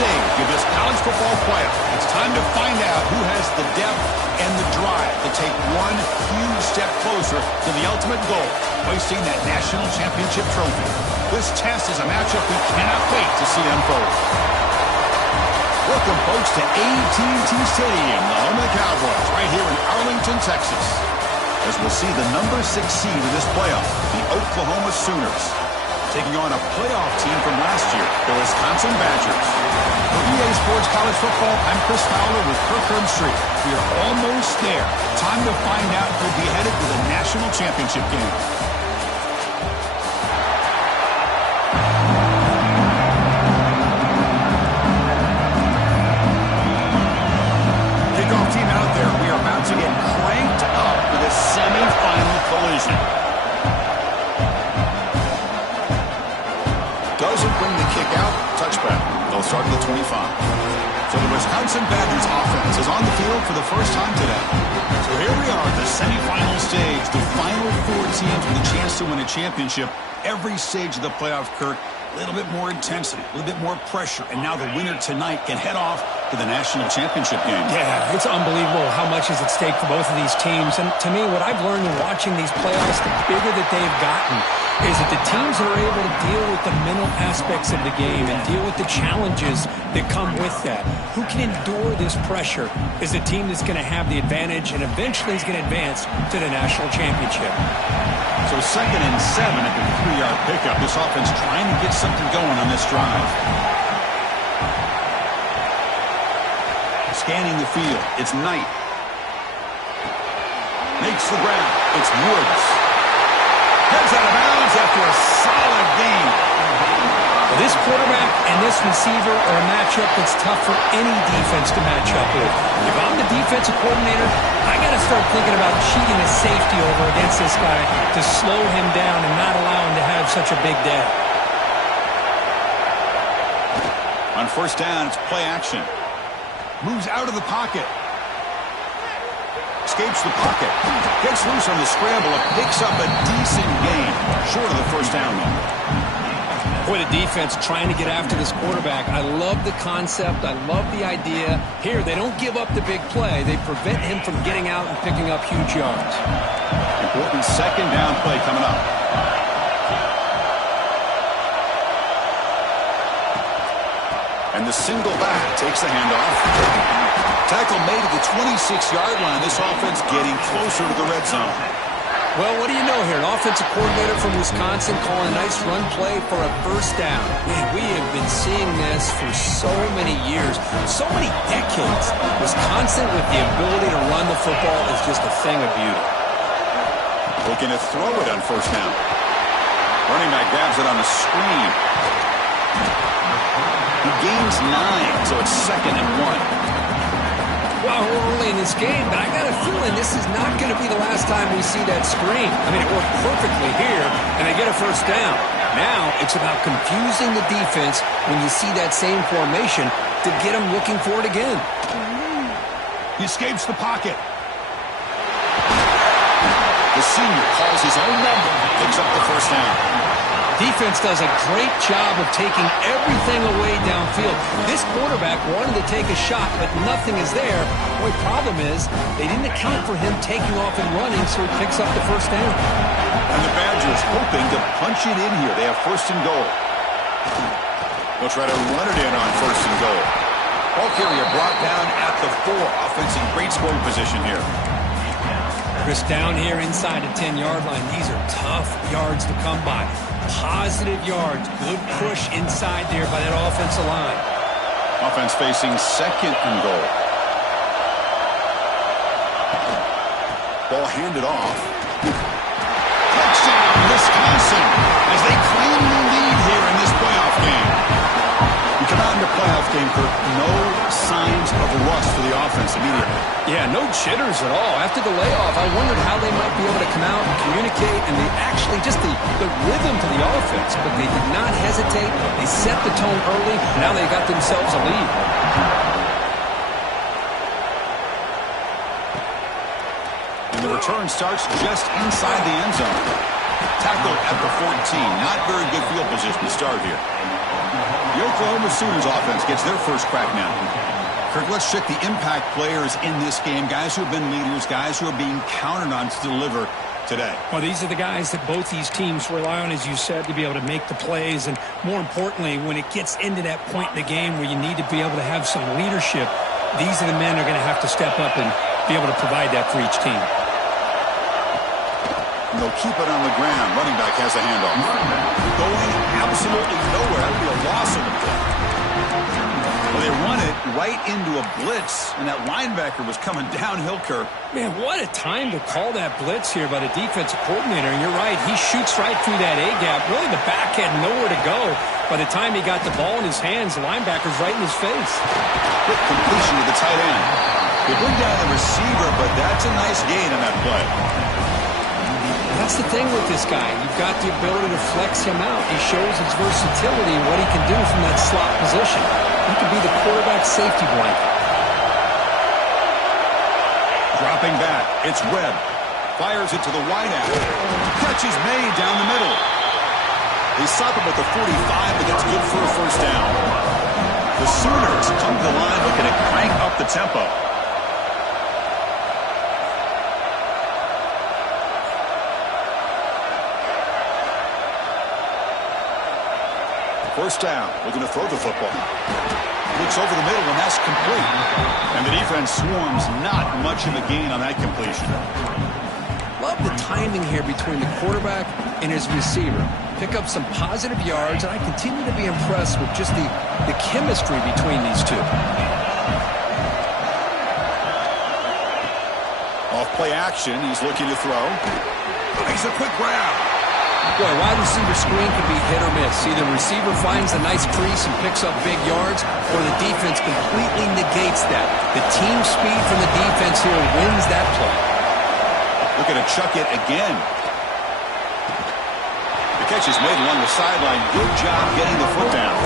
stage of this college football playoff. It's time to find out who has the depth and the drive to take one huge step closer to the ultimate goal, hoisting that national championship trophy. This test is a matchup we cannot wait to see unfold. Welcome, folks, to AT&T Stadium, the home of the Cowboys, right here in Arlington, Texas, as we'll see the number 6 seed of this playoff, the Oklahoma Sooners, taking on a playoff team from last year, the Wisconsin Badgers. For EA Sports College Football, I'm Chris Fowler with Kirkland Street. We are almost there. Time to find out who'll be headed to the national championship game. Kickoff team out there. We are about to get cranked up for this semifinal collision. Doesn't bring the kick out. Touchback. They'll start at the 25. So the Wisconsin Badgers offense is on the field for the first time today. So here we are at the semifinal stage. The final 4 teams with a chance to win a championship. Every stage of the playoff, Kirk, a little bit more intensity, a little bit more pressure. And now the winner tonight can head off to the national championship game. Yeah, it's unbelievable how much is at stake for both of these teams. And to me, what I've learned in watching these playoffs, the bigger that they've gotten, is that the teams that are able to deal with the mental aspects of the game and deal with the challenges that come with that. Who can endure this pressure is the team that's going to have the advantage and eventually is going to advance to the national championship. So 2nd and 7 at the 3-yard pickup. This offense trying to get something going on this drive. Scanning the field. It's Knight. Makes the grab. It's Woods. Heads out of bounds after a solid game. Well, this quarterback and this receiver are a matchup that's tough for any defense to match up with. If I'm the defensive coordinator, I got to start thinking about cheating a safety over against this guy to slow him down and not allow him to have such a big day. On first down, it's play action. Moves out of the pocket. Escapes the pocket. Gets loose on the scramble and picks up a decent gain. Short of the first down, though. Boy, the defense trying to get after this quarterback. I love the concept. I love the idea. Here, they don't give up the big play. They prevent him from getting out and picking up huge yards. Important second down play coming up. And the single back takes the handoff. Tackle made at the 26-yard line. This offense getting closer to the red zone. Well, what do you know here? An offensive coordinator from Wisconsin calling a nice run play for a first down. Man, we have been seeing this for so many years, so many decades. Wisconsin with the ability to run the football is just a thing of beauty. Looking to throw it on first down. Running back grabs it on the screen. He gains 9, so it's 2nd and 1. Well, we're early in this game, but I got a feeling this is not going to be the last time we see that screen. I mean, it worked perfectly here, and they get a first down. Now it's about confusing the defense when you see that same formation to get them looking for it again. He escapes the pocket. The senior calls his own number, picks up the first down. Defense does a great job of taking everything away downfield. This quarterback wanted to take a shot, but nothing is there. Boy, problem is they didn't account for him taking off and running, so he picks up the first down. And the Badgers hoping to punch it in here. They have 1st and goal. They'll try to run it in on 1st and goal. Ball carrier brought down at the 4. Offense in great scoring position here. Chris, down here inside the 10-yard line, these are tough yards to come by. Positive yards, good push inside there by that offensive line. Offense facing 2nd and goal. Ball handed off. Touchdown, Wisconsin, as they claim the lead here in this playoff game. We come out in the playoff game, Kirk, no signs of rust for the offense immediately. Yeah, no jitters at all. After the layoff, I wondered how they might be able to come out and communicate, and they actually just the rhythm to the offense, but they did not hesitate. They set the tone early. Now they got themselves a lead. And the return starts just inside the end zone. Tackled at the 14. Not very good field position to start here. The Oklahoma Sooners offense gets their first crack now. Kirk, let's check the impact players in this game. Guys who have been leaders, guys who are being counted on to deliver today. Well, these are the guys that both these teams rely on, as you said, to be able to make the plays. And more importantly, when it gets into that point in the game where you need to be able to have some leadership, these are the men who are going to have to step up and be able to provide that for each team. And they'll keep it on the ground. Running back has a handoff. Going absolutely nowhere. That would be a loss of the play. Well, they run it right into a blitz, and that linebacker was coming downhill, Kirk. Man, what a time to call that blitz here by the defensive coordinator. And you're right, he shoots right through that A-gap. Really, the back had nowhere to go. By the time he got the ball in his hands, the linebacker's right in his face. Quick completion to the tight end. They bring down the receiver, but that's a nice gain on that play. That's the thing with this guy. You've got the ability to flex him out. He shows his versatility and what he can do from that slot position. He could be the quarterback safety blanket. Dropping back, it's Webb. Fires it to the wideout. Catch is made down the middle. They stop him at the 45, but that's good for a first down. The Sooners come to the line looking to crank up the tempo. First down, looking to throw the football. Looks over the middle, and that's complete. And the defense swarms, not much of a gain on that completion. Love the timing here between the quarterback and his receiver. Pick up some positive yards, and I continue to be impressed with just the chemistry between these two. Off play action, he's looking to throw. Makes a quick grab. Boy, wide receiver screen can be hit or miss. Either the receiver finds a nice crease and picks up big yards, or the defense completely negates that. The team speed from the defense here wins that play. Looking to chuck it again. The catch is made along the sideline. Good job getting the foot down.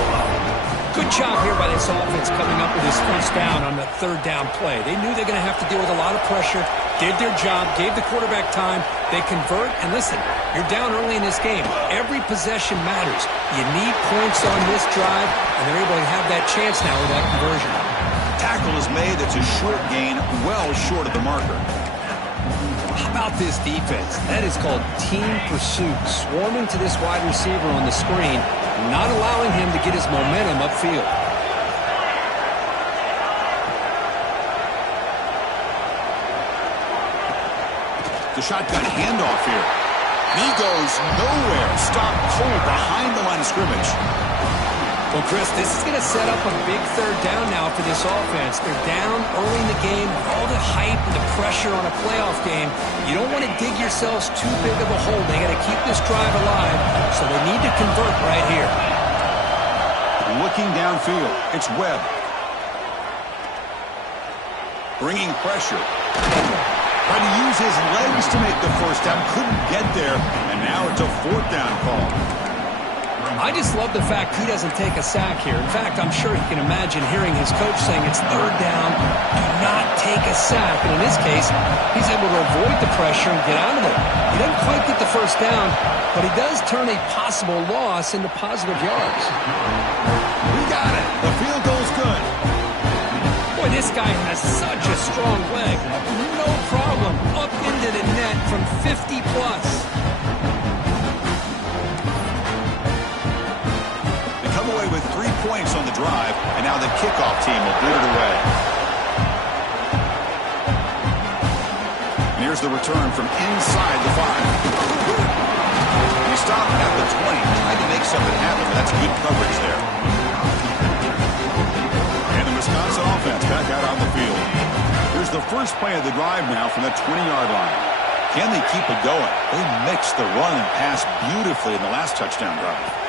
Good job here by this offense coming up with this first down on the third down play. They knew they were going to have to deal with a lot of pressure, did their job, gave the quarterback time. They convert, and listen, you're down early in this game. Every possession matters. You need points on this drive, and they're able to have that chance now with that conversion. Tackle is made. That's a short gain, well short of the marker. How about this defense? That is called team pursuit. Swarming to this wide receiver on the screen, not allowing him to get his momentum upfield. The shotgun handoff here. He goes nowhere. Stop cold behind the line of scrimmage. Well, Chris, this is going to set up a big third down now for this offense. They're down early in the game. All the hype and the pressure on a playoff game. You don't want to dig yourselves too big of a hole. They got to keep this drive alive, so they need to convert right here. Looking downfield, it's Webb. Bringing pressure. Tried to use his legs to make the first down. Couldn't get there, and now it's a fourth down call. I just love the fact he doesn't take a sack here. In fact, I'm sure he can imagine hearing his coach saying it's third down, do not take a sack. And in this case, he's able to avoid the pressure and get out of there. He doesn't quite get the first down, but he does turn a possible loss into positive yards. We got it. The field goal's good. Boy, this guy has such a strong leg. No problem. Up into the net from 50 plus. Away with 3 points on the drive, and now the kickoff team will boot it away. And here's the return from inside the 5. He stopped at the 20, tried to make something happen, but that's good coverage there. And the Wisconsin offense back out on the field. Here's the first play of the drive now from that 20-yard line. Can they keep it going? They mixed the run and pass beautifully in the last touchdown drive.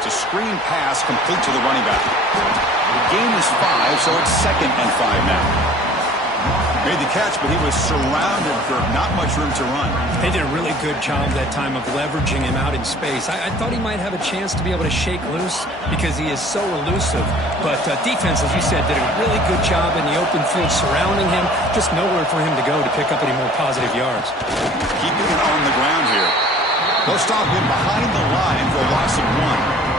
It's a screen pass complete to the running back. The gain is 5, so it's 2nd and 5 now. Made the catch, but he was surrounded for not much room to run. They did a really good job that time of leveraging him out in space. I thought he might have a chance to be able to shake loose because he is so elusive. But defense, as you said, did a really good job in the open field surrounding him. Just nowhere for him to go to pick up any more positive yards. Keeping it on the ground here. They'll stop him behind the line for a loss of 1.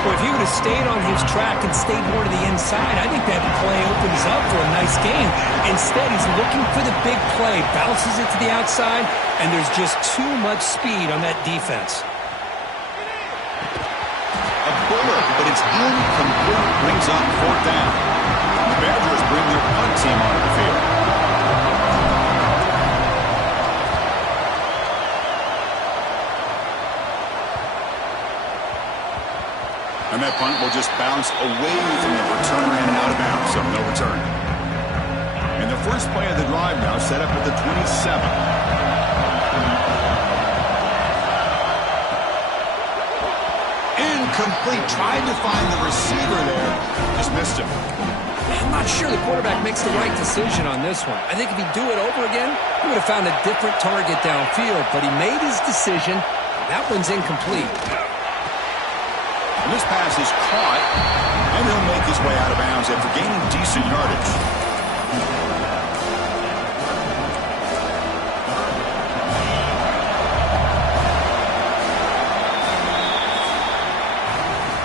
Well, if he would have stayed on his track and stayed more to the inside, I think that play opens up for a nice game. Instead, he's looking for the big play, bounces it to the outside, and there's just too much speed on that defense. A bullet, but it's incomplete. Brings up fourth down. The Badgers bring their punt team onto the field. And that punt will just bounce away from the returner and out of bounds, so no return. And the first play of the drive now set up at the 27. Incomplete. Tried to find the receiver there. Just missed him. I'm not sure the quarterback makes the right decision on this one. I think if he'd do it over again, he would have found a different target downfield. But he made his decision. That one's incomplete. And this pass is caught, and he'll make his way out of bounds after gaining decent yardage.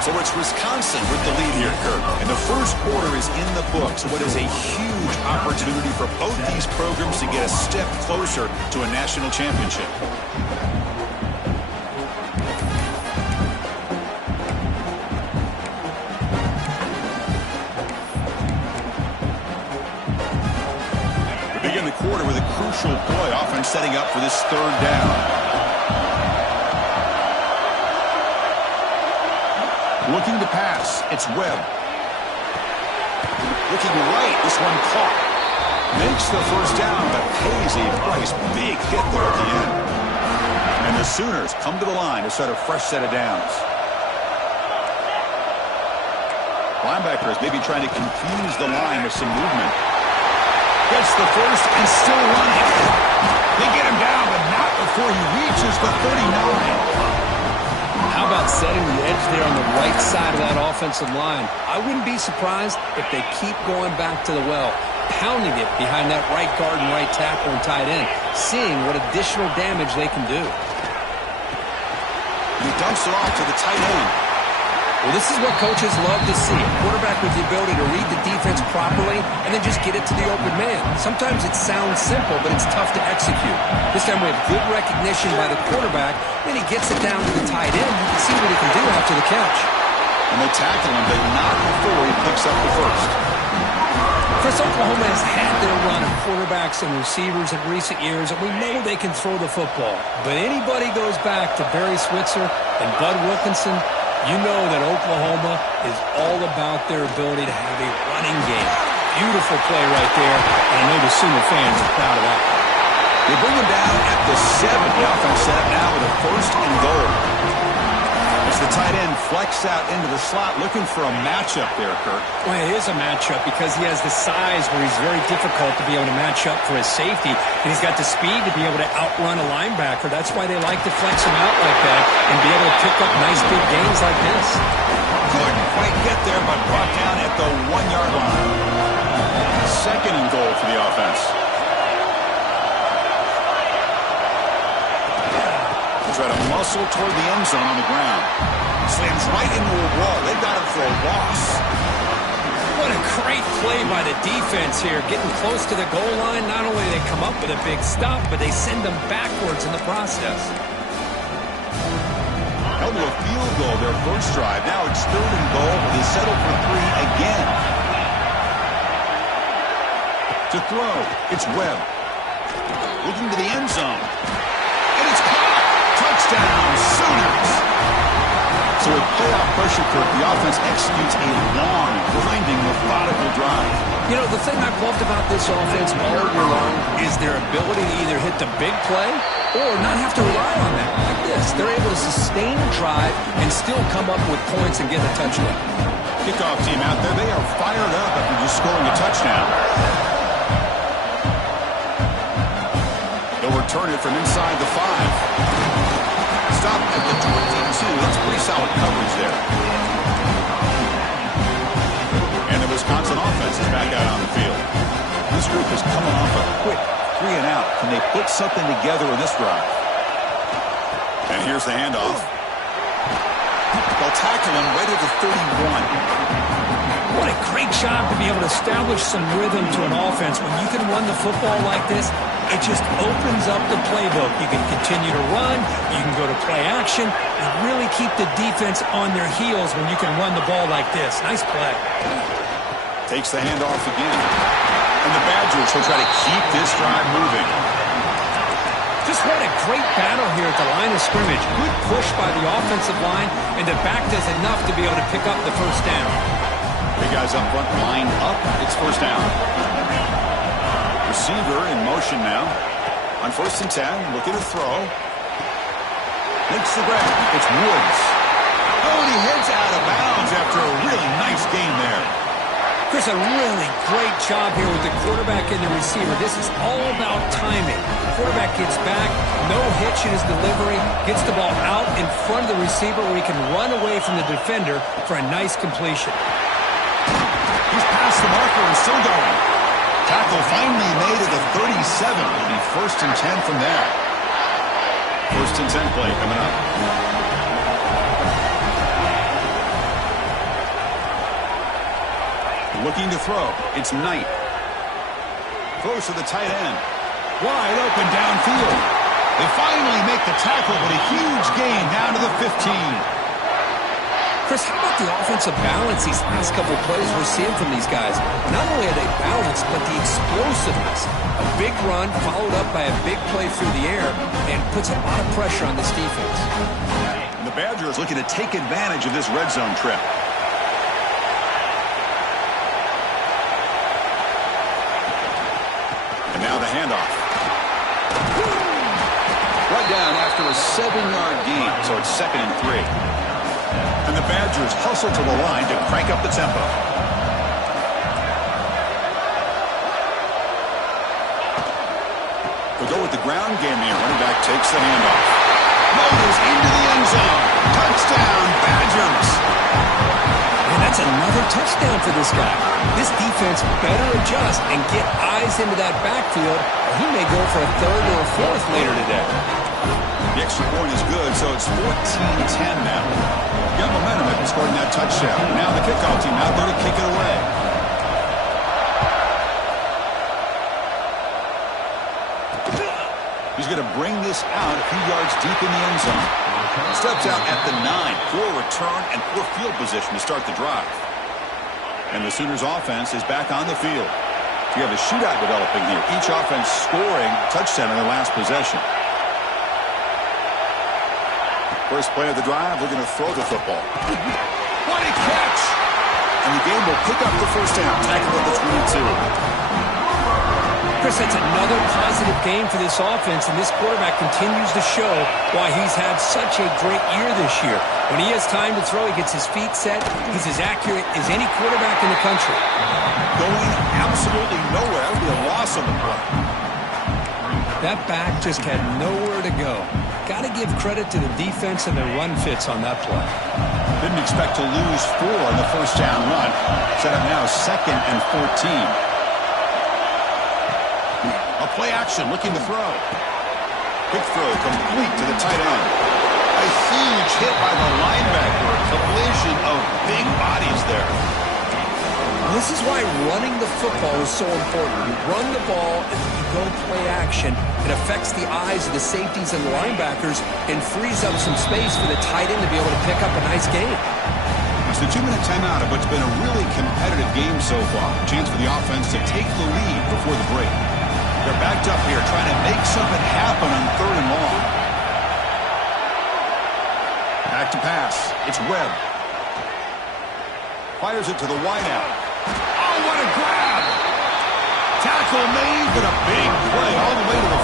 So it's Wisconsin with the lead here, Kirk. And the first quarter is in the books. What is a huge opportunity for both these programs to get a step closer to a national championship. We begin the quarter with a crucial play, offense setting up for this third down. Looking to pass. It's Webb. Looking right. This one caught. Makes the first down, but pays a price. Big hit there at the end. And the Sooners come to the line to start a fresh set of downs. Linebackers maybe trying to confuse the line with some movement. Gets the first and still running. They get him down, but not before he reaches the 39. How about setting the edge there on the right side of that offensive line? I wouldn't be surprised if they keep going back to the well, pounding it behind that right guard and right tackle and tight end, seeing what additional damage they can do. He dumps it off to the tight end. Well, this is what coaches love to see. A quarterback with the ability to read the defense properly and then just get it to the open man. Sometimes it sounds simple, but it's tough to execute. This time we have good recognition by the quarterback. Then he gets it down to the tight end. You can see what he can do after the catch. And they tackle him, but not before he picks up the first. Chris, Oklahoma has had their run of quarterbacks and receivers in recent years, and we know they can throw the football. But anybody goes back to Barry Switzer and Bud Wilkinson, you know that Oklahoma is all about their ability to have a running game. Beautiful play right there, and I know the Sooner fans are proud of that. They bring him down at the 7. The offense set up now with a first and goal. As the tight end flex out into the slot, looking for a matchup there, Kirk. Well, it is a matchup because he has the size where he's very difficult to be able to match up for his safety, and he's got the speed to be able to outrun a linebacker. That's why they like to flex him out like that and be able to pick up nice big gains like this. Couldn't quite get there, but brought down at the 1-yard line. Second and goal for the offense. Try to muscle toward the end zone on the ground. Slams right into a wall. They've got him for a loss. What a great play by the defense here. Getting close to the goal line, not only do they come up with a big stop, but they send them backwards in the process. Held to a field goal their first drive. Now it's third and goal. They settle for 3 again. To throw, it's Webb. Looking to the end zone. And it's caught. Touchdown, Sooners. So with playoff pressure, Kirk, the offense executes a long, grinding, methodical drive. You know, the thing I've loved about this offense all year long is their ability to either hit the big play or not have to rely on that. Like this, they're able to sustain a drive and still come up with points and get a touchdown. Kickoff team out there, they are fired up after just scoring a touchdown. They'll return it from inside the 5. Stop at the 22. That's pretty solid coverage there. And the Wisconsin offense is back out on the field. This group is coming off a quick 3 and out. Can they put something together in this drive? And here's the handoff. They'll tackle him right at the 31. What a great job to be able to establish some rhythm to an offense. When you can run the football like this, it just opens up the playbook. You can continue to run, you can go to play action, and really keep the defense on their heels when you can run the ball like this. Nice play. Takes the handoff again. And the Badgers will try to keep this drive moving. Just what a great battle here at the line of scrimmage. Good push by the offensive line, and the back does enough to be able to pick up the first down. Big guys up front lined up. It's first down. Receiver in motion now. On 1st and 10, looking to throw. Makes the grab. It's Woods. Oh, and he heads out of bounds after a really nice game there. Chris, a really great job here with the quarterback and the receiver. This is all about timing. Quarterback gets back, no hitch in his delivery, gets the ball out in front of the receiver where he can run away from the defender for a nice completion. He's past the marker and still going. Tackle finally made at the 37. It'll be 1st and 10 from there. 1st and 10 play coming up. Looking to throw. It's Knight. Throws to the tight end. Wide open downfield. They finally make the tackle, but a huge gain down to the 15. Chris, how about the offensive balance these last couple of plays we're seeing from these guys? Not only are they balanced, but the explosiveness. A big run followed up by a big play through the air and puts a lot of pressure on this defense. And the Badgers looking to take advantage of this red zone trip. And now the handoff. Right down after a 7-yard gain, so it's 2nd and 3. And the Badgers hustle to the line to crank up the tempo. They'll go with the ground game here. Running back takes the handoff. Motors into the end zone. Touchdown, Badgers. And that's another touchdown for this guy. This defense better adjust and get eyes into that backfield, or he may go for a 3rd or a 4th later today. The extra point is good, so it's 14-10 now. Got momentum after scoring that touchdown. Now the kickoff team out there to kick it away. He's going to bring this out a few yards deep in the end zone. Steps out at the 9. Poor return and poor field position to start the drive. And the Sooners offense is back on the field. You have a shootout developing here. Each offense scoring a touchdown in their last possession. First play of the drive, looking to throw the football. What a catch! And the game will pick up the first down. Tackle at the 22. Chris, that's another positive game for this offense, and this quarterback continues to show why he's had such a great year this year. When he has time to throw, he gets his feet set. He's as accurate as any quarterback in the country. Going absolutely nowhere. That would be a loss on the play. That back just had nowhere to go. Got to give credit to the defense and the run fits on that play. Didn't expect to lose 4 on the first down run. Set up now 2nd and 14. A play action looking to throw. Quick throw complete to the tight end. A huge hit by the linebacker. A collision of big bodies there. This is why running the football is so important. You run the ball and you go play action. It affects the eyes of the safeties and the linebackers and frees up some space for the tight end to be able to pick up a nice game. It's the 2-minute timeout of what's been a really competitive game so far. Chance for the offense to take the lead before the break. They're backed up here trying to make something happen on 3rd and long. Back to pass. It's Webb. Fires it to the wideout. Oh, what a grab! Tackle made, but a big play all the way to the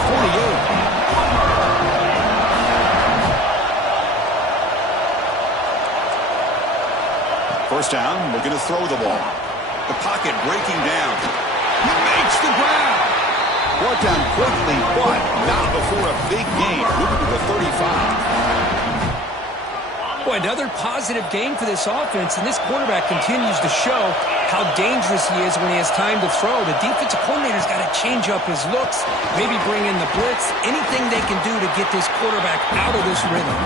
48. First down, looking to throw the ball. The pocket breaking down. He makes the grab. Brought down quickly, but not before a big gain. Moving to the 35. Boy, another positive game for this offense, and this quarterback continues to show how dangerous he is when he has time to throw. The defensive coordinator's got to change up his looks, maybe bring in the blitz, anything they can do to get this quarterback out of this rhythm.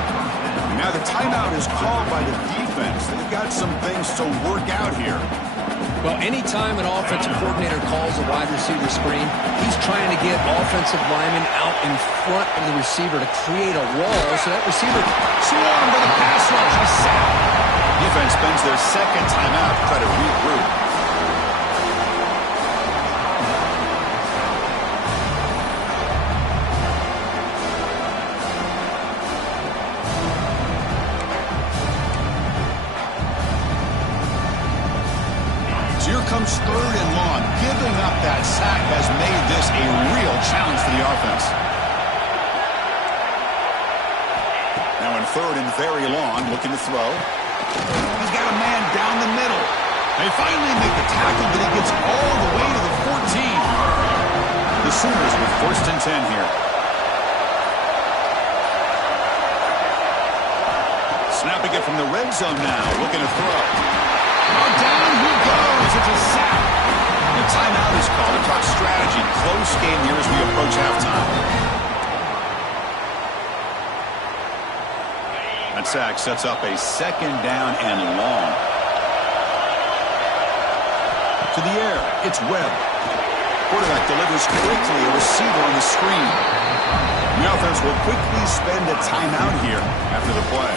Now the timeout is called by the defense. They've got some things to work out here. Well, anytime an offensive coordinator calls a wide receiver screen, he's trying to get offensive linemen out in front of the receiver to create a wall so that receiver swarm with a pass rush. He's sacked. Defense spends their second timeout to try to regroup. Comes third and long. Giving up that sack has made this a real challenge for the offense. Now in third and very long, looking to throw. He's got a man down the middle. They finally make the tackle, but he gets all the way to the 14. The Sooners with first and 10 here. Snapping it from the red zone now, looking to throw. Oh, down he goes. It's a sack. The timeout is called. A tough strategy. Close game here as we approach halftime. That sack sets up a second down and long. To the air. It's Webb. Quarterback delivers quickly. A receiver on the screen. The offense will quickly spend a timeout here after the play.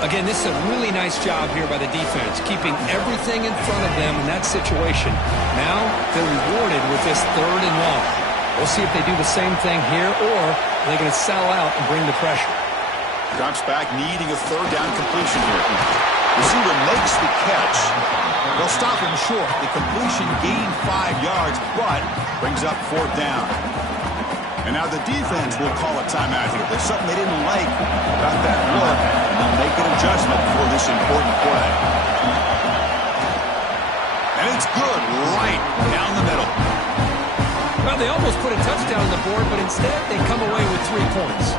Again, this is a really nice job here by the defense, keeping everything in front of them in that situation. Now they're rewarded with this third and long. We'll see if they do the same thing here, or are they going to sell out and bring the pressure. Drops back, needing a third down completion here. Receiver makes the catch. They'll stop him short. The completion gained 5 yards, but brings up fourth down. And now the defense will call a timeout here. There's something they didn't like about that look, and they'll make an adjustment for this important play. And it's good right down the middle. Well, they almost put a touchdown on the board, but instead they come away with 3 points.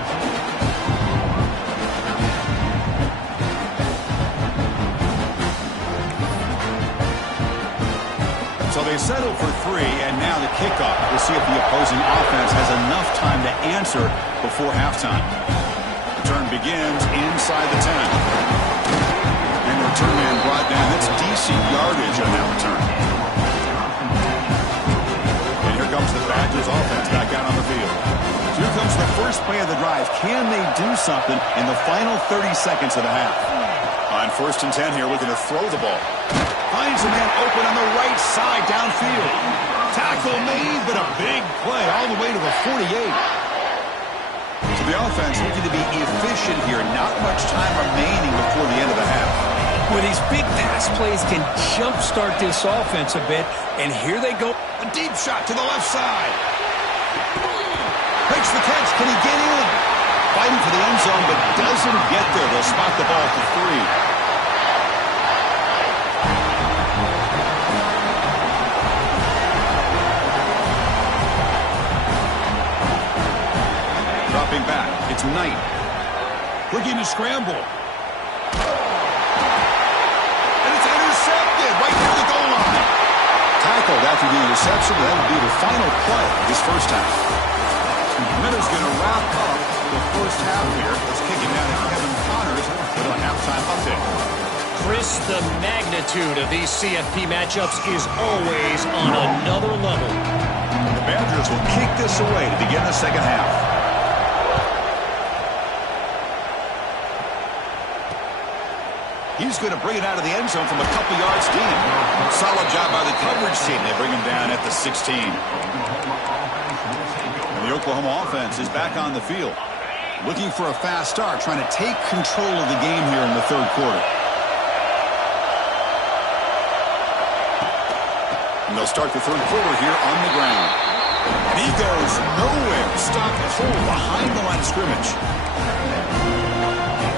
So they settle for 3, and now the kickoff. We'll see if the opposing offense has enough time to answer before halftime. The turn begins inside the 10. And the return man brought down. That's decent yardage on that return. And here comes the Badgers offense back out on the field. So here comes the first play of the drive. Can they do something in the final 30 seconds of the half? On first and 10 here, looking to throw the ball. Finds a man open on the right side downfield. Tackle made, but a big play all the way to the 48. So the offense looking to be efficient here. Not much time remaining before the end of the half. Well, these big pass plays can jumpstart this offense a bit, and here they go. A deep shot to the left side. Makes the catch. Can he get in? Fighting for the end zone, but doesn't get there. They'll spot the ball for 3. Dropping back. It's Knight. Looking to scramble. And it's intercepted right near the goal line. Tackled after the interception. That would be the final play of this first half. Miller's going to wrap up the first half here. Let's kick it down to Kevin Connors with a halftime update. Chris, the magnitude of these CFP matchups is always on another level. The Badgers will kick this away to begin the second half. He's going to bring it out of the end zone from a couple yards deep. Solid job by the coverage team. They bring him down at the 16. And the Oklahoma offense is back on the field. Looking for a fast start, trying to take control of the game here in the third quarter. And they'll start the third quarter here on the ground. And he goes nowhere. Stopped cold behind the line of scrimmage.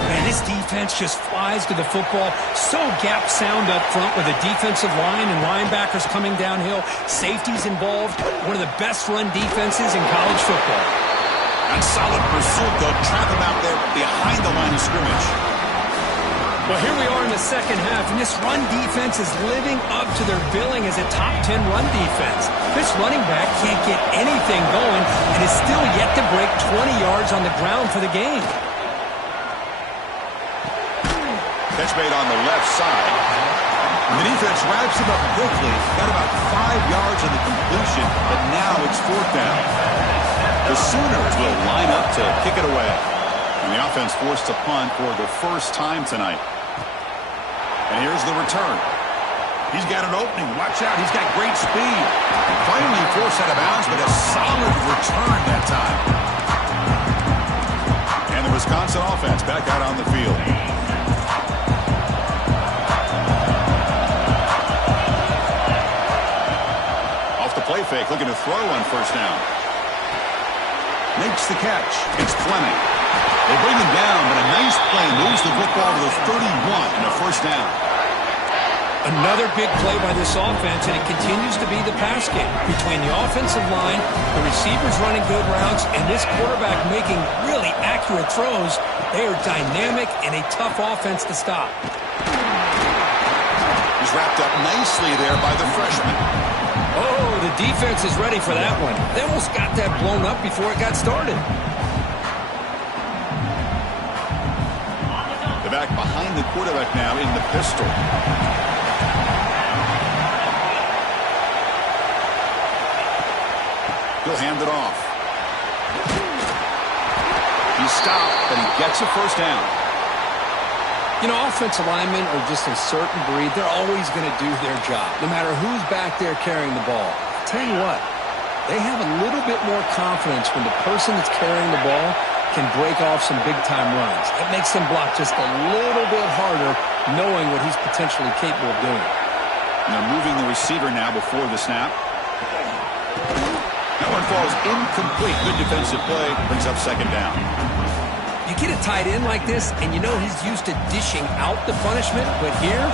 Man, this defense just flies to the football. So gap sound up front with a defensive line and linebackers coming downhill. Safeties involved. One of the best run defenses in college football. And solid pursuit. They'll trap him out there behind the line of scrimmage. Well, here we are in the second half, and this run defense is living up to their billing as a top 10 run defense. This running back can't get anything going and is still yet to break 20 yards on the ground for the game. Catch made on the left side. And the defense wraps him up quickly. Got about 5 yards on the completion, but now it's fourth down. The Sooners will line up to kick it away. And the offense forced to punt for the first time tonight. And here's the return. He's got an opening. Watch out. He's got great speed. Finally forced out of bounds, but a solid return that time. And the Wisconsin offense back out on the field. Off the play fake, looking to throw on first down. Makes the catch. It's Fleming. They bring him down, but a nice play moves the football to the 31 and a first down. Another big play by this offense, and it continues to be the pass game. Between the offensive line, the receivers running good routes, and this quarterback making really accurate throws, they are dynamic and a tough offense to stop. He's wrapped up nicely there by the freshman. Oh, the defense is ready for that one. They almost got that blown up before it got started. The back behind the quarterback now in the pistol. He'll hand it off. He stopped, but he gets a first down. You know, offensive linemen are just a certain breed. They're always going to do their job, no matter who's back there carrying the ball. I'll tell you what, they have a little bit more confidence when the person that's carrying the ball can break off some big-time runs. It makes them block just a little bit harder, knowing what he's potentially capable of doing. Now moving the receiver now before the snap. That one falls incomplete. Good defensive play. Brings up second down. You get a tight end like this, and you know he's used to dishing out the punishment, but here,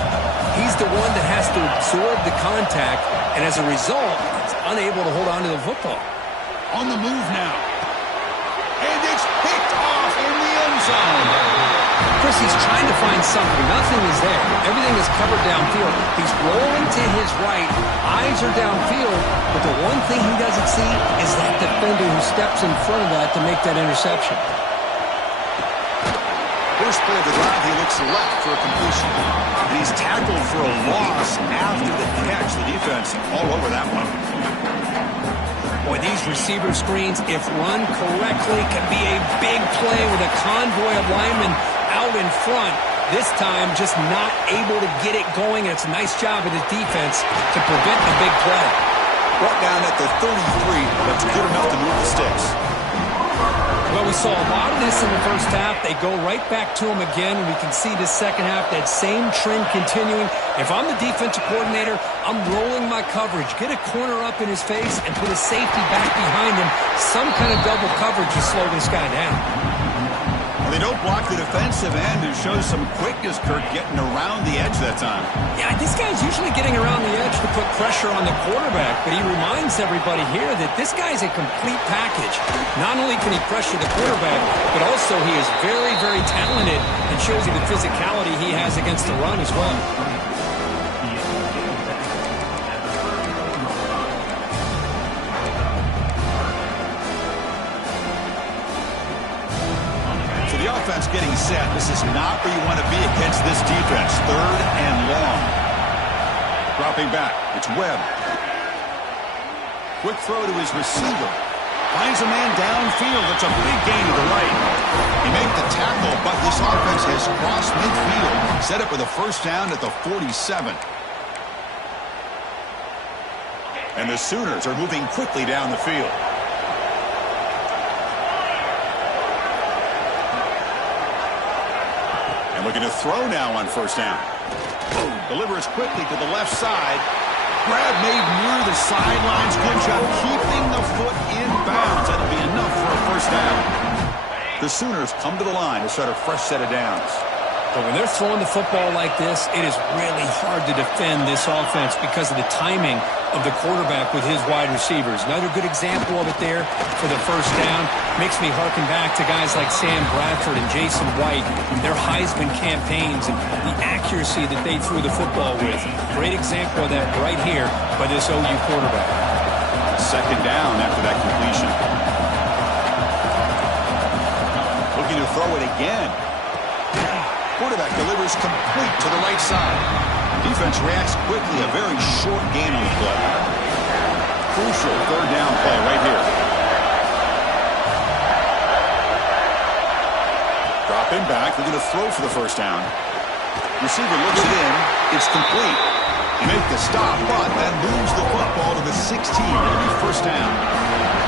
he's the one that has to absorb the contact, and as a result, he's unable to hold on to the football. On the move now. And it's picked off in the end zone. Chris, he's trying to find something. Nothing is there. Everything is covered downfield. He's rolling to his right. Eyes are downfield, but the one thing he doesn't see is that defender who steps in front of that to make that interception. First play of the drive, he looks left for a completion. And he's tackled for a loss after the catch. The defense all over that one. Boy, these receiver screens, if run correctly, can be a big play with a convoy of linemen out in front. This time, just not able to get it going. And it's a nice job of the defense to prevent a big play. Brought down at the 33. That's good enough to move the sticks. Well, we saw a lot of this in the first half. They go right back to him again, and we can see the second half, that same trend continuing. If I'm the defensive coordinator, I'm rolling my coverage. Get a corner up in his face and put a safety back behind him. Some kind of double coverage to slow this guy down. Well, they don't block the defensive end, who shows some quickness, Kirk, getting around the edge that time. Yeah, this guy's usually getting around the edge to put pressure on the quarterback, but he reminds everybody here that this guy's a complete package. Not only can he pressure the quarterback, but also he is very, very talented and shows you the physicality he has against the run as well. Offense getting set. This is not where you want to be against this defense. Third and long. Dropping back. It's Webb. Quick throw to his receiver. Finds a man downfield. It's a big gain to the right. He made the tackle, but this offense has crossed midfield. Set up with a first down at the 47. And the Sooners are moving quickly down the field. And looking to throw now on first down. Delivers quickly to the left side. Grab made near the sidelines. Good job keeping the foot in bounds. That'll be enough for a first down. The Sooners come to the line to start a fresh set of downs. But when they're throwing the football like this, it is really hard to defend this offense because of the timing of the quarterback with his wide receivers. Another good example of it there for the first down. Makes me harken back to guys like Sam Bradford and Jason White, their Heisman campaigns and the accuracy that they threw the football with. Great example of that right here by this OU quarterback. Second down after that completion. Looking to throw it again. Quarterback delivers complete to the right side. Defense reacts quickly. A very short gain on the play. Crucial third down play right here. Dropping back. They're going to throw for the first down. Receiver looks it in. It's complete. They make the stop, but that moves the football to the 16. It'll be first down.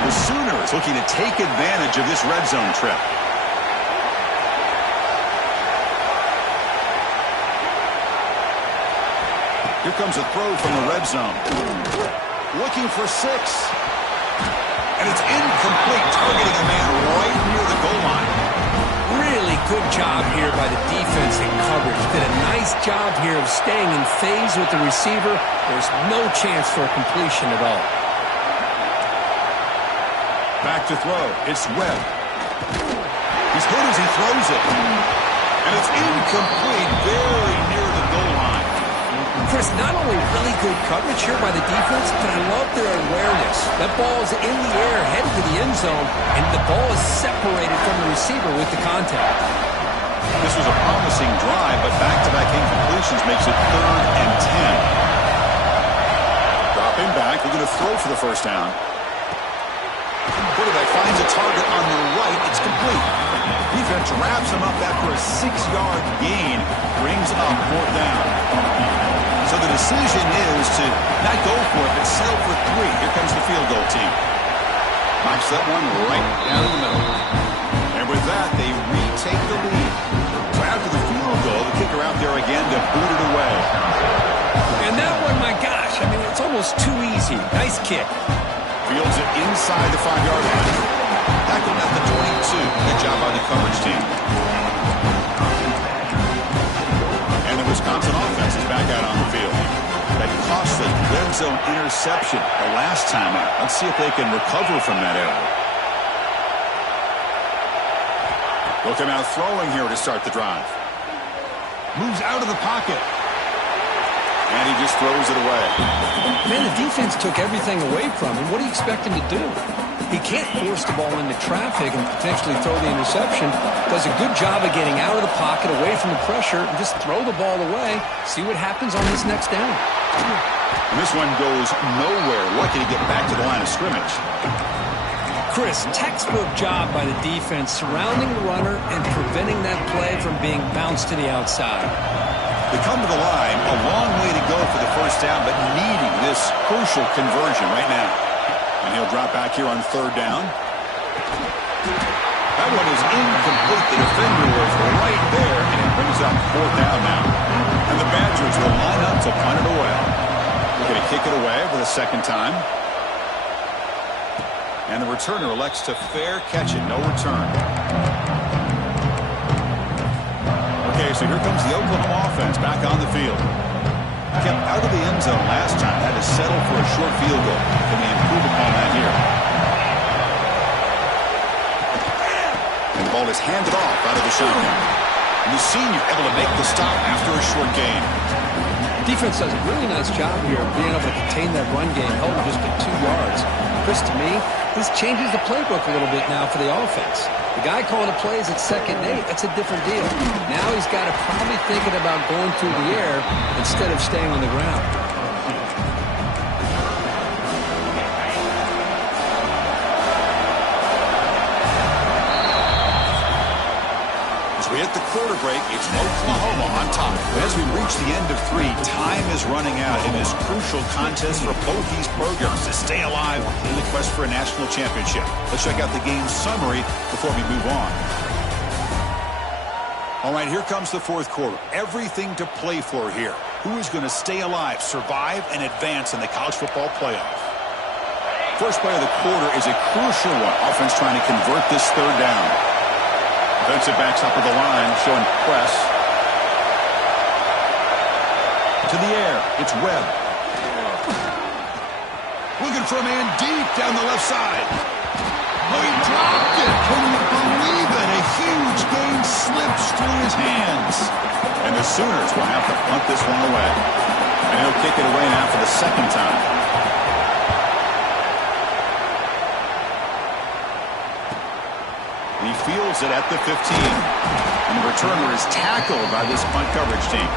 The Sooners looking to take advantage of this red zone trip. Here comes a throw from the red zone. Looking for 6. And it's incomplete, targeting a man right near the goal line. Really good job here by the defense in coverage. Did a nice job here of staying in phase with the receiver. There's no chance for a completion at all. Back to throw. It's Webb. He's hit as he throws it. And it's incomplete, very near the goal line. Chris, not only really good coverage here by the defense, but I love their awareness. That ball is in the air, headed to the end zone, and the ball is separated from the receiver with the contact. This was a promising drive, but back-to-back incompletions makes it 3rd and 10. Dropping back, they're going to throw for the first down. Quarterback finds a target on the right. It's complete. Defense wraps him up after a 6-yard gain. Brings up 4th down. So the decision is to not go for it, but settle for 3. Here comes the field goal team. Knocks that one right down the middle. And with that, they retake the lead. So after the field goal, the kicker out there again to boot it away. And that one, my gosh, I mean, it's almost too easy. Nice kick. Fields it inside the 5-yard line. Tackled at the 22. Good job by the coverage team. And the Wisconsin offense is back out on the field. That costly red zone interception the last time out. Let's see if they can recover from that error. They'll come out throwing here to start the drive. Moves out of the pocket. And he just throws it away. Man, the defense took everything away from him. What do you expect him to do? He can't force the ball into traffic and potentially throw the interception. Does a good job of getting out of the pocket, away from the pressure, and just throw the ball away. See what happens on this next down. And this one goes nowhere. Lucky to get back to the line of scrimmage. Chris, textbook job by the defense surrounding the runner and preventing that play from being bounced to the outside. They come to the line, a long way to go for the first down, but needing this crucial conversion right now. And he'll drop back here on 3rd down. That one is incomplete. The defender was right there, and it brings up 4th down now. And the Badgers will line up to punt it away. They're going to kick it away for the second time. And the returner elects to fair catch it. No return. Okay, so here comes the Oklahoma offense back on the field. Kept out of the end zone last time. Had to settle for a short field goal. Can they improve upon that here? And the ball is handed off out of the shotgun. And the senior able to make the stop after a short gain. Defense does a really nice job here of being able to contain that run game, held him just at 2 yards. Chris, to me, this changes the playbook a little bit now for the offense. The guy calling the plays at 2nd and 8, that's a different deal. Now he's got to probably thinking about going through the air instead of staying on the ground. As we hit the quarter break, it's Oklahoma on top. But as we reach the end of 3, time is running out in this crucial contest for both these programs to stay alive in the quest for a national championship. Let's check out the game summary before we move on. All right, here comes the 4th quarter. Everything to play for here. Who is going to stay alive, survive, and advance in the college football playoff? First play of the quarter is a crucial one. Offense trying to convert this 3rd down. Defensive backs up at the line, showing press. to the air. It's Webb. Looking for a man deep down the left side. Oh, he dropped it. Can you believe it? A huge gain slips through his hands. And the Sooners will have to punt this one away. And he'll kick it away now for the second time. He fields it at the 15. And the returner is tackled by this punt coverage team.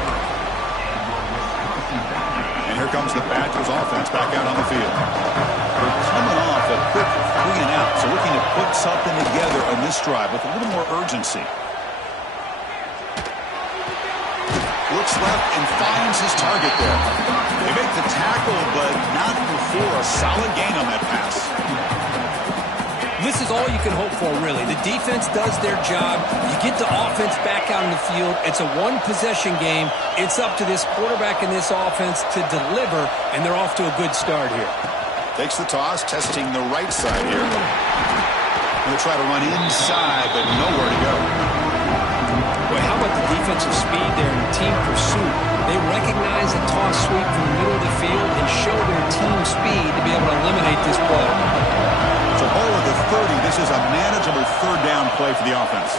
And here comes the Badgers offense back out on the field. They're coming off a quick 3 and out, so looking to put something together on this drive with a little more urgency. Looks left and finds his target there. They make the tackle, but not before a solid gain on that pass. This is all you can hope for, really. The defense does their job. You get the offense back out in the field. It's a one-possession game. It's up to this quarterback and this offense to deliver, and they're off to a good start here. Takes the toss, testing the right side here. Going to try to run inside, but nowhere to go. Boy, how about the defensive speed there in team pursuit? They recognize a toss sweep from the middle of the field and show their team speed to be able to eliminate this play. So ball at the 30. This is a manageable third down play for the offense.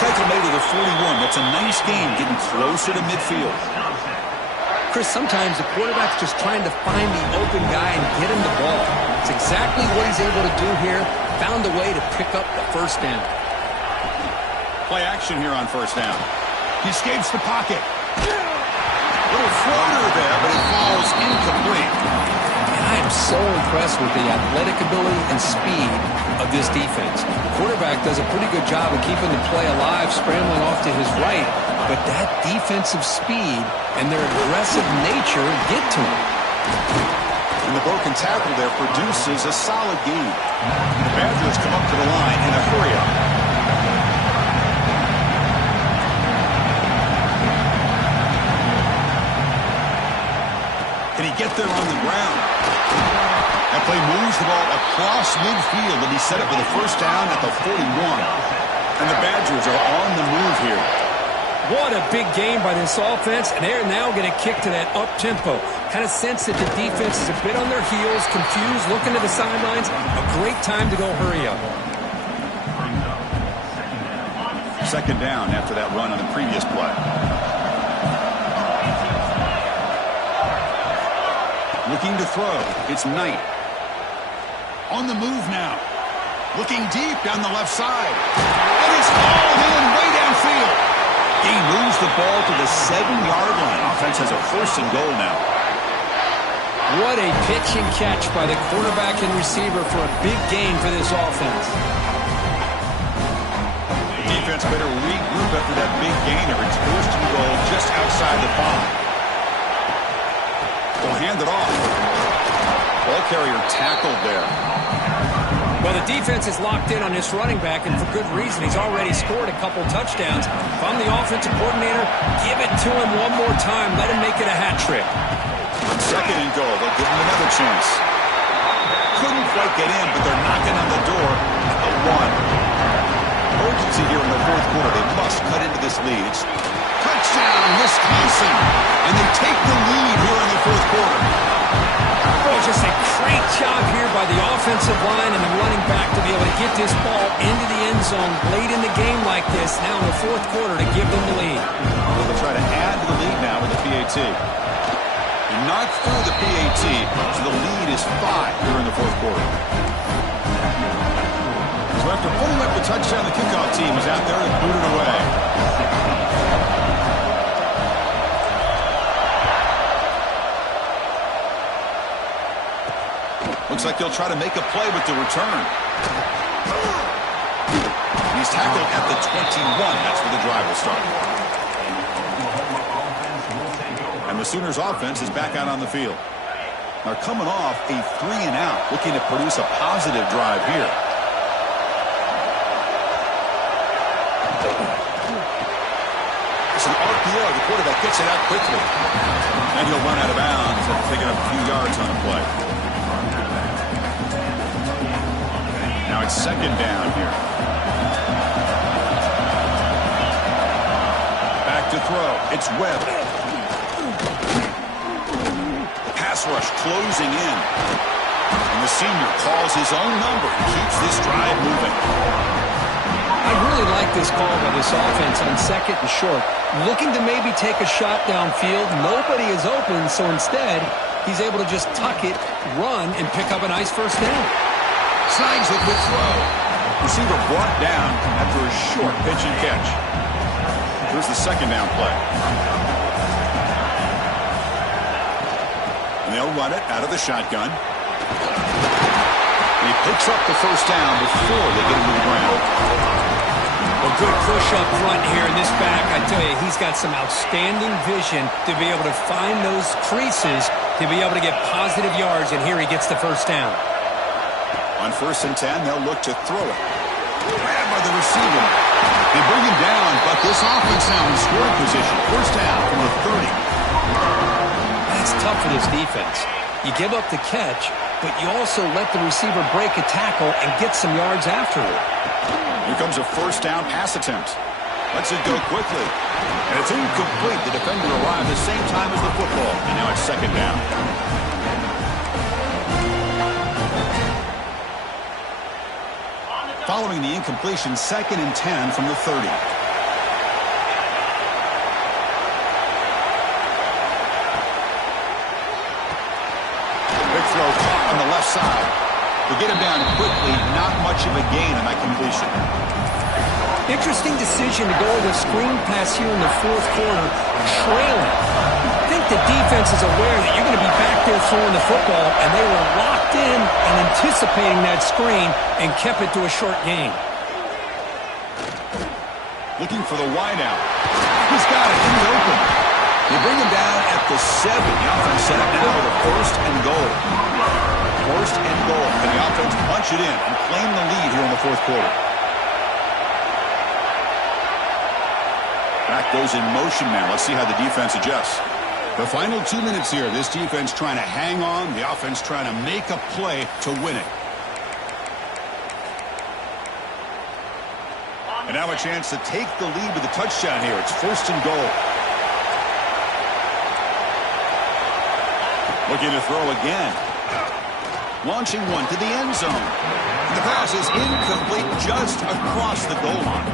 Tackle made to the 41. That's a nice game, getting closer to midfield. Chris, sometimes the quarterback's just trying to find the open guy and get him the ball. It's exactly what he's able to do here. Found a way to pick up the first down. Play action here on first down. He escapes the pocket. Little floater there, but it falls incomplete. And I am so impressed with the athletic ability and speed of this defense. The quarterback does a pretty good job of keeping the play alive, scrambling off to his right, but that defensive speed and their aggressive nature get to him. And the broken tackle there produces a solid gain. The Badgers come up to the line in a hurry-up. Can he get there on the ground? That play moves the ball across midfield, and he set up for the first down at the 41. And the Badgers are on the move here. What a big game by this offense, and they're now going to kick to that up-tempo. Kind of sense that the defense is a bit on their heels, confused, looking to the sidelines. A great time to go hurry up. Second down after that run on the previous play. Looking to throw. It's Knight. On the move now. Looking deep down the left side. And it's hauled in way downfield. He moves the ball to the 7-yard line. Offense has a first and goal now. What a pitch and catch by the quarterback and receiver for a big gain for this offense. Defense better regroup after that big gainer. It's first and goal just outside the 5. They'll hand it off. Ball carrier tackled there. Well, the defense is locked in on this running back, and for good reason. He's already scored a couple touchdowns. If I'm the offensive coordinator, give it to him one more time. Let him make it a hat trick. Second and goal. They'll give him another chance. Couldn't quite get in, but they're knocking on the door at the 1. Urgency here in the fourth quarter. They must cut into this lead. It's touchdown, Wisconsin. And they take the lead here in the fourth quarter. Boy, just a great job here by the offensive line and the running back to be able to get this ball into the end zone late in the game like this, now in the fourth quarter, to give them the lead. Well, they'll try to add to the lead now with the PAT. And not through the PAT, so the lead is 5 here in the fourth quarter. So after putting up the touchdown, the kickoff team is out there to boot it away. Looks like they'll try to make a play with the return. He's tackled at the 21. That's where the drive will start. And the Sooners offense is back out on the field. They're coming off a 3 and out, looking to produce a positive drive here. It's an RPO. The quarterback gets it out quickly. And he'll run out of bounds after picking up a few yards on a play. Now it's second down here. to throw. It's Webb. Pass rush closing in. And the senior calls his own number and keeps this drive moving. I really like this call by this offense on second and short. Looking to maybe take a shot downfield. Nobody is open, so instead, he's able to just tuck it, run, and pick up a nice first down. Snags it with throw. Receiver brought down after a short pitch and catch. Here's the second down play. And they'll run it out of the shotgun. And he picks up the first down before they get him to the ground. A good push up front here in this back. I tell you, he's got some outstanding vision to be able to find those creases, to be able to get positive yards, and here he gets the first down. On 1st and 10, they'll look to throw it. Grabbed by the receiver. They bring him down, but this offense now in scoring position. First down from the 30. That's tough for this defense. You give up the catch, but you also let the receiver break a tackle and get some yards afterward. Here comes a first down pass attempt. Lets it go quickly. And it's incomplete. The defender arrived the same time as the football. And now it's second down. Following the incompletion, 2nd and 10 from the 30. Big throw caught on the left side. They get him down quickly. Not much of a gain on that completion. Interesting decision to go with a screen pass here in the fourth quarter, trailing. I think the defense is aware that you're going to be back there throwing the football, and they were locked in and anticipating that screen and kept it to a short gain. Looking for the wideout. He's got it in the open. They bring him down at the 7. The offense set up now with a 1st and goal. 1st and goal. Can the offense punch it in and claim the lead here in the fourth quarter? Back goes in motion now. Let's see how the defense adjusts. The final 2 minutes here. This defense trying to hang on. The offense trying to make a play to win it. And now a chance to take the lead with a touchdown here. It's 1st and goal. Looking to throw again. Launching one to the end zone. The pass is incomplete just across the goal line.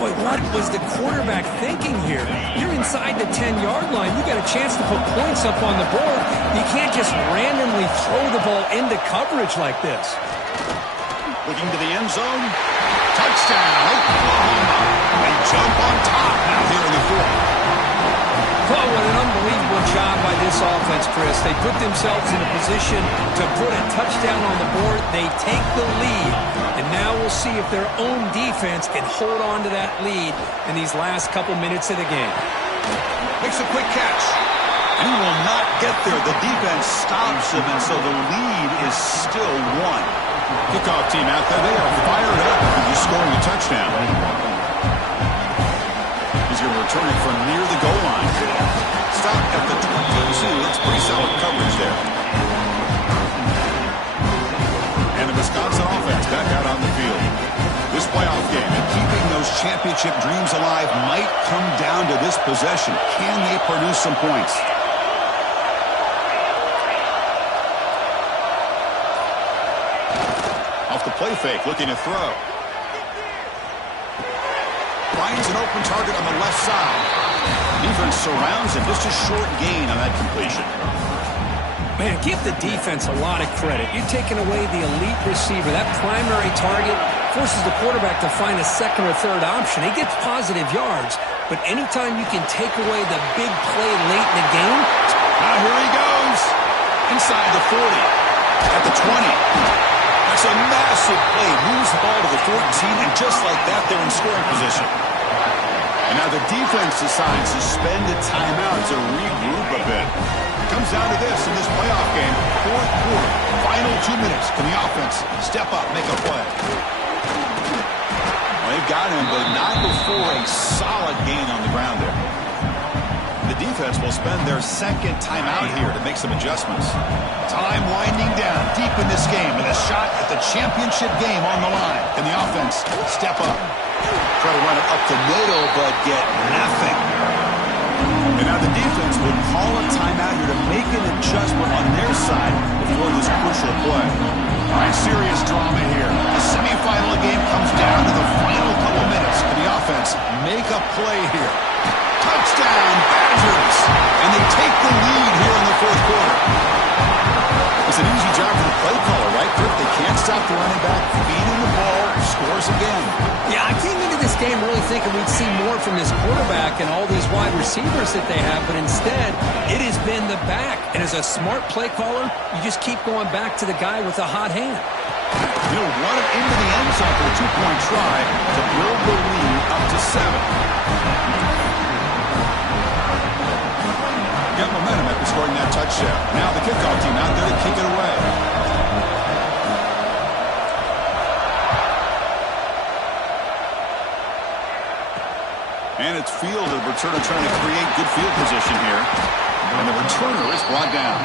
Boy, what was the quarterback thinking here? You're inside the 10-yard line. You got a chance to put points up on the board. You can't just randomly throw the ball into coverage like this. Looking to the end zone. Touchdown, Oklahoma. They jump on top now here in the fourth. Oh, what an unbelievable job by this offense, Chris. They put themselves in a position to put a touchdown on the board. They take the lead, and now we'll see if their own defense can hold on to that lead in these last couple minutes of the game. Makes a quick catch, and he will not get there. The defense stops him, and so the lead is still 1. Kickoff team out there. They are fired up after scoring a touchdown. He's going to return it from near the goal line. Stop at the 22. It's pretty solid coverage there. And the Wisconsin offense back out on the field. This playoff game and keeping those championship dreams alive might come down to this possession. Can they produce some points? Off the play fake, looking to throw. Finds an open target on the left side. Defense surrounds him. Just a short gain on that completion. Man, give the defense a lot of credit. You're taking away the elite receiver. That primary target forces the quarterback to find a second or third option. He gets positive yards, but anytime you can take away the big play late in the game. Now here he goes. Inside the 40. At the 20. That's a massive play. Moves the ball to the 14, and just like that, they're in scoring position. And now the defense decides to spend a timeout to regroup a bit. Comes down to this in this playoff game. Fourth quarter, final 2 minutes. Can the offense step up, make a play? Well, they've got him, but not before a solid gain on the ground there. the defense will spend their second timeout here to make some adjustments. Time winding down deep in this game with a shot at the championship game on the line. Can the offense step up? Try to run it up the middle, but get nothing. And now the defense would call a timeout here to make an adjustment on their side before this crucial play. All right, serious drama here. The semifinal game comes down to the final couple minutes. Can the offense make a play here? Touchdown, Badgers! And they take the lead here in the fourth quarter. It's an easy job for the play caller, right, Kirk? They can't stop the running back, feeding the ball, scores again. Yeah, I came into this game really thinking we'd see more from this quarterback and all these wide receivers that they have, but instead, it has been the back. And as a smart play caller, you just keep going back to the guy with the hot hand. He'll run it into the end zone for a two-point try to build the lead up to 7. Got momentum after scoring that touchdown. Now the kickoff team out there to kick it away. And it's field, the returner trying to create good field position here. And the returner is brought down.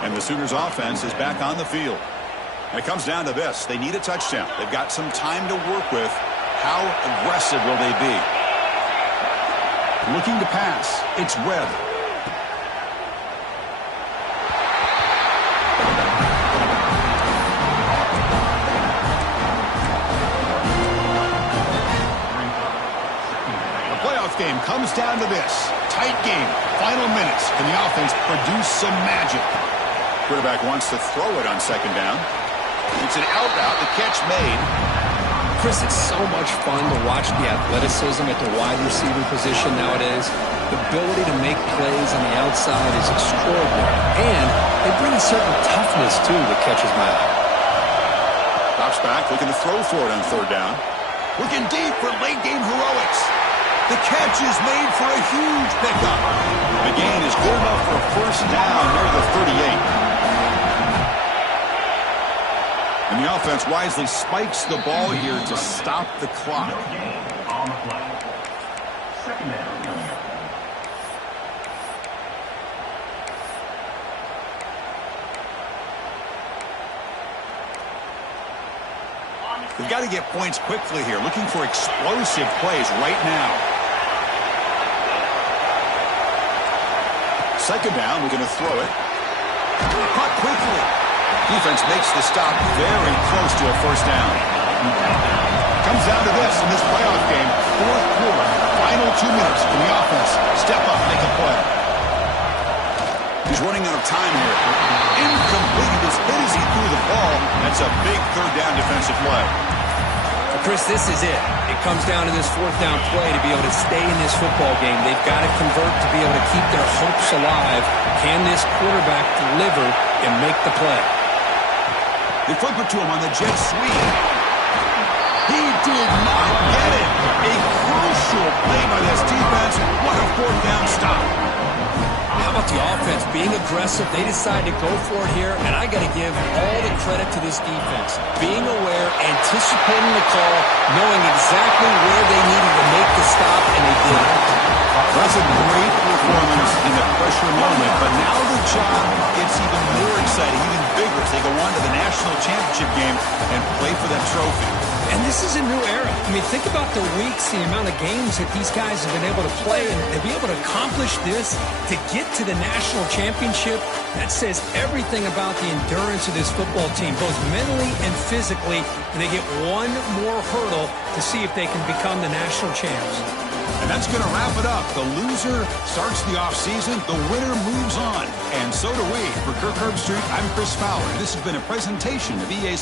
And the Sooners offense is back on the field. And it comes down to this. They need a touchdown. They've got some time to work with. How aggressive will they be? Looking to pass. It's Webb. The playoff game comes down to this. Tight game. Final minutes. Can the offense produce some magic? Quarterback wants to throw it on second down. It's an out route. The catch made. Chris, it's so much fun to watch the athleticism at the wide receiver position nowadays. The ability to make plays on the outside is extraordinary. And they bring a certain toughness, too, that catches my eye. Drops back, looking to throw for it on third down. Looking deep for late-game heroics. The catch is made for a huge pickup. The gain is good enough for a first down near the 38. And the offense wisely spikes the ball here to stop the clock. They've got to get points quickly here, looking for explosive plays right now. Second down, we're going to throw it. Caught quickly. Defense makes the stop very close to a first down. Comes down to this in this playoff game. Fourth quarter, final 2 minutes. Can the offense step up, make a play? He's running out of time here. Incomplete. He was hit as he threw the ball. That's a big third down defensive play. Chris, this is it. It comes down to this fourth down play to be able to stay in this football game. They've got to convert to be able to keep their hopes alive. Can this quarterback deliver and make the play? They flip it to him on the jet sweep. He did not get it. A crucial play by this defense. What a fourth down stop. How about the offense being aggressive? They decide to go for it here, and I got to give all the credit to this defense. Being aware, anticipating the call, knowing exactly where they needed to make the stop, and they did. That's a great performance in the pressure moment, but now the job gets even more exciting, even bigger as they go on to the national championship game and play for that trophy. And this is a new era. I mean, think about the weeks, the amount of games that these guys have been able to play, and to be able to accomplish this, to get to the national championship, that says everything about the endurance of this football team, both mentally and physically, and they get one more hurdle to see if they can become the national champs. And that's going to wrap it up. The loser starts the offseason. The winner moves on. And so do we. For Kirk Herbstreit, I'm Chris Fowler. This has been a presentation of EA